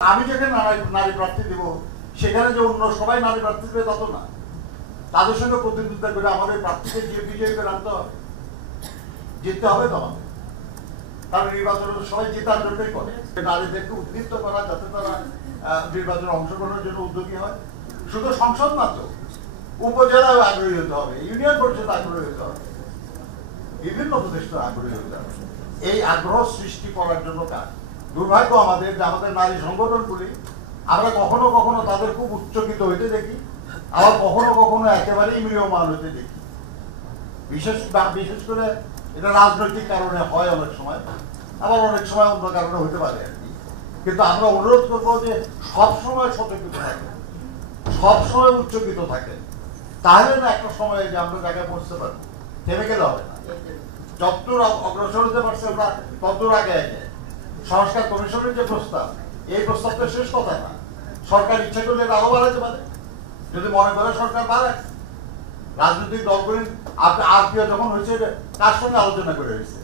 আমি যেখানে নারী প্রার্থী দেব সেখানে যে অন্য সবাই নারী প্রার্থী দেবে তত না, তাদের সঙ্গে প্রতিদ্বন্দ্বিতা করে আমাদের প্রার্থীকে যে বিজয়ী করে আনতে হবে, জিততে হবে তো আমাদের। কারণ নির্বাচনে সবাই জেতার জন্যই করে, নারীদেরকে উদ্দীপ্ত করা যাতে তারা নির্বাচনে অংশগ্রহণের জন্য উদ্যোগী হয়। শুধু সংসদ না, তো উপজেলায় আগ্রহী হতে হবে, ইউনিয়ন পরিষদ আগ্রহী হতে হবে, বিভিন্ন প্রতিষ্ঠান আগ্রহী হতে হবে। এই আগ্রহ সৃষ্টি করার জন্য কাজ। দুর্ভাগ্য আমাদের যে আমাদের নারী সংগঠনগুলি আমরা কখনো কখনো তাদের খুব উচ্চকিত হইতে দেখি, আবার কখনো কখনো একেবারেই ম্রিয়মান হইতে দেখি। বিশেষ করে এটা রাজনৈতিক কারণে হয় অনেক সময়, আবার অনেক সময় অন্য কারণে হতে পারে আর কি। কিন্তু আমরা অনুরোধ করবো যে সবসময় সচেতন থাকেন, সবসময় উচ্চকিত থাকেন, তাহলে না একটা সময় যে আমরা জায়গায় পৌঁছতে পারবো। থেমে গেলে হবে না, যতদূর অগ্রসর হতে পারছে ওরা ততদূর আগে আগে। সংস্কার কমিশনের যে প্রস্তাব, এই প্রস্তাবটা শেষ কথা না। সরকার ইচ্ছা করলে আরো বাড়াতে পারে, যদি মনে করে সরকার বাড়ায়। রাজনৈতিক দলগুলি আরপিও যখন হয়েছে কার সঙ্গে আলোচনা করে হয়েছে,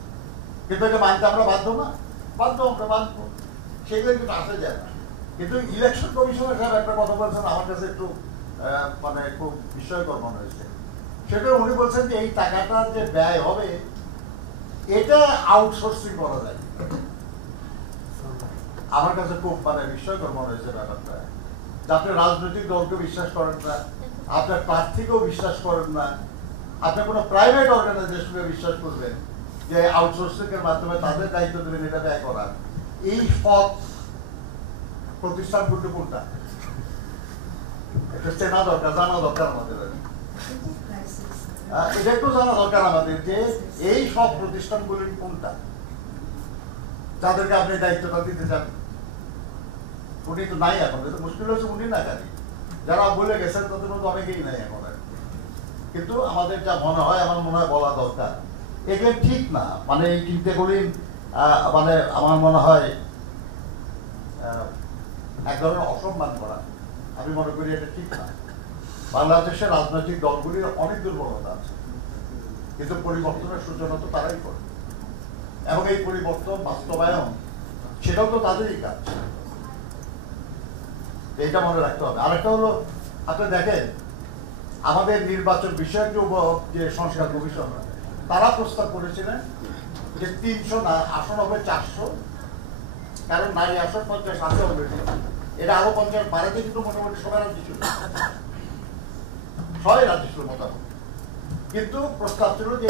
কিন্তু এটা মানতে আমরা বাধ্য না, আমরা বাঁধবো, সেগুলো কিন্তু আসা যায় না। কিন্তু ইলেকশন কমিশনের সাহেব একটা কথা বলছেন, আমার কাছে একটু মানে খুব বিস্ময়কর মনে হয়েছে। সেটা উনি বলছেন যে এই টাকাটা যে ব্যয় হবে এটা আউটসোর্সিং করা যায়। আমার কাছে খুব মানে বিস্ময়কর মনে হয়েছে ব্যাপারটা। আপনি রাজনৈতিক দলকে বিশ্বাস করেন না, আপনার প্রার্থীকেও বিশ্বাস করেন না, আপনি কোনো প্রাইভেট অর্গানাইজেশনকে বিশ্বাস করবেন যে আউটসোর্সিং এর মাধ্যমে তাদের দায়িত্ব দেবেন এটা ব্যয় করার। এই সৎ প্রতিষ্ঠানগুলো কোনটা, এটা চেনা দরকার, জানা দরকার আমাদের। এটা একটু জানা দরকার আমাদের যে এই সব প্রতিষ্ঠানগুলি কোনটা, যাদেরকে আপনি দায়িত্বটা দিতে চান। উনি তো নাই এখন, মুশকিল হচ্ছে উনি না জানি, যারা বলে গেছেন তাদের মধ্যে অনেকেই নাই এখন। কিন্তু আমাদের যা মনে হয়, আমার মনে হয় বলা দরকার, এগুলো ঠিক না। মানে এই চিন্তাগুলি মানে আমার মনে হয় এক ধরনের অসম্মান করা। আমি মনে করি এটা ঠিক না। বাংলাদেশের রাজনৈতিক দলগুলির অনেক দুর্বলতা আছে, কিন্তু পরিবর্তনের সূচনা তো তারাই করে, এবং এই পরিবর্তন বাস্তবায়ন সেটাও তো তাদেরই কাজ। এইটা মনে রাখতে হবে। আরেকটা হলো, আপনি দেখেন আমাদের নির্বাচন বিষয়ক যে সংস্কার কমিশন, তারা প্রস্তাব করেছিলেন যে 300 না, আসন হবে 400, কারণ নারী আসন 50 আছে অলরেডি, এটা আরো 50 বাড়াতে কিন্তু মোটামুটি সবাই রাজি ছিল, সবাই রাজি ছিল মোটামুটি। কিন্তু প্রস্তাব ছিল যে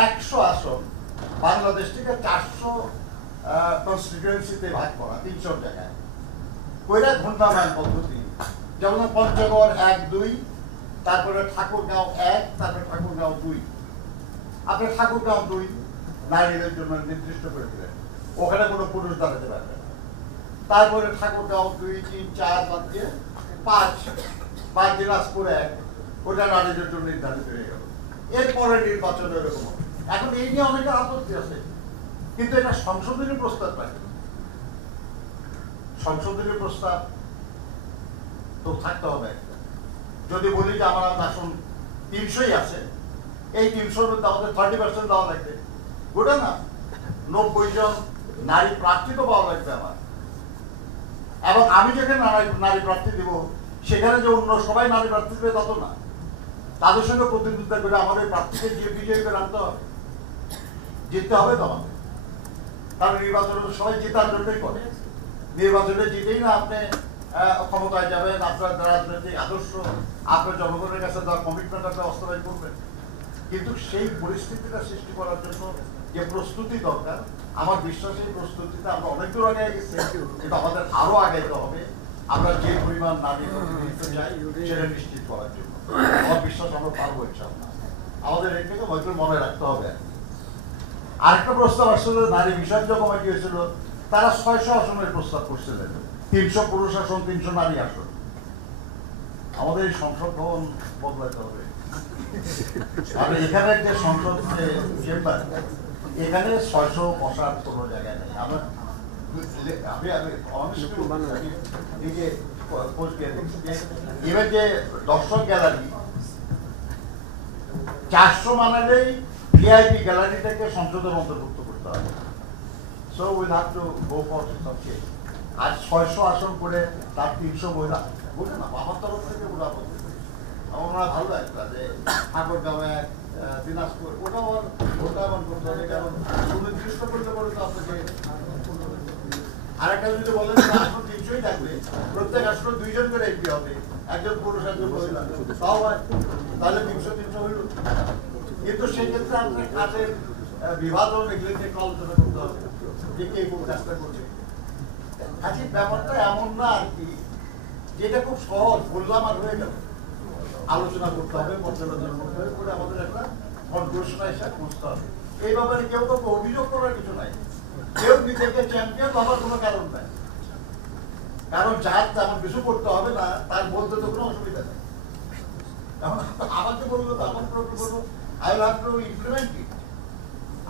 100 আসন বাংলাদেশ থেকে 400 কনস্টিটিউয়েন্সিতে ভাগ করা, 300 জায়গায় কইরা ঘূর্ণায়মান পদ্ধতি। যেমন পঞ্চগড় 1, 2, তারপরে ঠাকুরগাঁও 1, তারপরে ঠাকুরগাঁও 2। আপনি ঠাকুরগাঁও 2 নারীদের জন্য নির্দিষ্ট করে দিলেন, ওখানে কোনো পুরুষ দাঁড়াতে পারবে না। তারপরে ঠাকুরগাঁও 2, 3, 4 বাদ দিয়ে 5 দিনাজপুর 1, ওটা নারীদের জন্য নির্ধারিত হয়ে গেল। এরপরে নির্বাচন এরকম। এখন এই নিয়ে অনেকে আপত্তি আছে, কিন্তু এটা সংশোধনী প্রস্তাব পাই। সংশোধনী প্রস্তাব তো থাকতে হবে। যদি বলি যে আমার আসন 300ই আছে, এই 300-র মধ্যে আমাদের 30% দেওয়া লাগবে, ওটা না 90 জন নারী প্রার্থী তো পাওয়া লাগবে আমার। এবং আমি যেখানে নারী প্রার্থী দেব সেখানে যে অন্য সবাই নারী প্রার্থী দেবে তত না, তাদের সঙ্গে প্রতিদ্বন্দ্বিতা করে আমাদের প্রার্থীকে যে বিজয়ী করে আনতে হবে, জিততে হবে তো আমাদের। কারণ নির্বাচনে সবাই জেতার জন্যই করে, নির্বাচনে জিতেই না আপনি ক্ষমতায় যাবেন, আপনার রাজনৈতিক আদর্শ, আপনার জনগণের কাছে দেওয়া কমিটমেন্ট আপনি বাস্তবায়ন করবেন। কিন্তু সেই পরিস্থিতিটা সৃষ্টি করার জন্য যে প্রস্তুতি দরকার, আমার বিশ্বাস এই প্রস্তুতিতে আমরা অনেক দূর আগে গেছি, কিন্তু আমাদের আরো আগাইতে হবে। আমরা যে পরিমাণ নারী প্রতিনিধিত্ব চাই সেটা নিশ্চিত করার জন্য আমার বিশ্বাস আমরা পারবো ইনশাআল্লাহ। আমাদের এটাকে হয়তো মনে রাখতে হবে। আরেকটা প্রস্তাব আসলে নারী বিষয়ক যে কমিটি হয়েছিল, তারা 600 আসনের প্রস্তাব করছিলেন, 300 পুরুষ আসন, 300 নারী আসন। আমাদের এই সংসদ ভবন বদলাতে হবে। আর এখানে যে সংসদ চেম্বার, এখানে 600 বসার কোনো জায়গায় নেই। এবার যে দর্শক গ্যালারি 400 মানালেই ভিআইপি গ্যালারিটাকে সংসদের অন্তর্ভুক্ত করতে হবে। So we'll have to go for some change. আর 600 আসন করে তার 300 মহিলা বলে না, আমার তরফ থেকে ওরা বলতে আমার মনে হয় ভালো একটা যে ঠাকুরগাঁও এক দিনাজপুর ওটা আমার করতে হবে, কারণ সুনির্দিষ্ট করতে পারে তো আপনাকে। আরেকটা যদি বলেন আসন 300ই থাকবে, প্রত্যেক আসনে 2 জন করে এমপি হবে, একজন পুরুষ একজন মহিলা, তাও হয়, তাহলে 300 হইল। কিন্তু সেক্ষেত্রে আপনার কাজের বিভাজন এগুলো নিয়ে আলোচনা করতে হবে যে কে কোন কাজটা করছে। কাজে ব্যাপারটা এমন না আর কি যেটা খুব সহজ বললাম আর হয়ে গেল। আলোচনা করতে হবে, পর্যালোচনা করতে হবে, করে আমাদের একটা কনক্লুশনে এসে পৌঁছতে হবে। এই ব্যাপারে কেউ তো অভিযোগ করার কিছু নাই, কেউ নিজেকে চ্যাম্পিয়ন হওয়ার কোনো কারণ নাই, কারণ যার তেমন কিছু করতে হবে না তার বলতে তো কোনো অসুবিধা নেই। এখন আমাকে বলবো তো আমার প্রবলেম হলো I will have to implement it.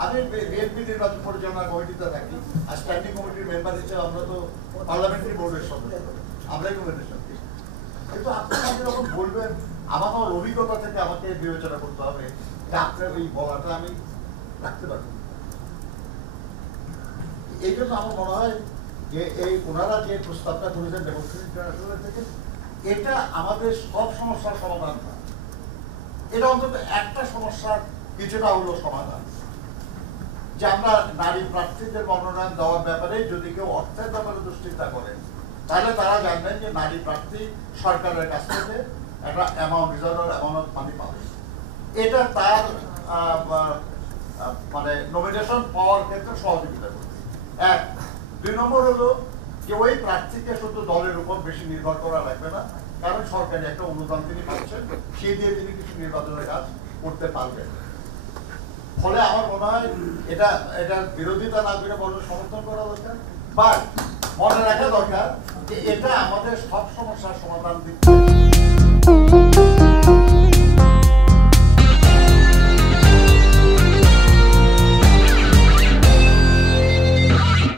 আমি বিএনপি নির্বাচন পরিচালনা কমিটিতে থাকি, আর স্ট্যান্ডিং কমিটির মেম্বার হিসেবে আমরা তো পার্লামেন্টারি বোর্ডের সদস্য, আমরাই রিকমেন্ডেশন দিই। কিন্তু আপনি যখন বলবেন আমার অভিজ্ঞতা থেকে আমাকে বিবেচনা করতে হবে যে আপনার এই বলাটা আমি রাখতে পারবো। এই জন্য আমার মনে হয় যে এই ওনারা যে প্রস্তাবটা করেছেন ডেমোক্রেসি ইন্টারন্যাশনাল থেকে, এটা আমাদের সব সমস্যার সমাধান না, এটা অন্তত একটা সমস্যার কিছুটা হলো সমাধান। যে আমরা নারী প্রার্থীদের মনোনয়ন দেওয়ার ব্যাপারে যদি কেউ অর্থের ব্যাপারে দুশ্চিন্তা করেন, তাহলে তারা জানবেন যে নারী প্রার্থী সরকারের কাছ থেকে একটা অ্যামাউন্ট রিজার্ভ অ্যামাউন্ট মানি পাবে। এটা তার মানে নমিনেশন পাওয়ার ক্ষেত্রে সহযোগিতা করবে। 1 2 নম্বর হলো যে ওই প্রার্থীকে শুধু দলের উপর বেশি নির্ভর করা লাগবে না, কারণ সরকারি একটা অনুদান তিনি পাচ্ছেন, সেই দিয়ে তিনি কিছু নির্বাচনের কাজ করতে পারবেন। ফলে আমার মনে হয় এটা বিরোধিতা না করে বড় সমর্থন করা দরকার, বা মনে রাখা দরকার যে এটা আমাদের সব সমস্যার সমাধান দিচ্ছে।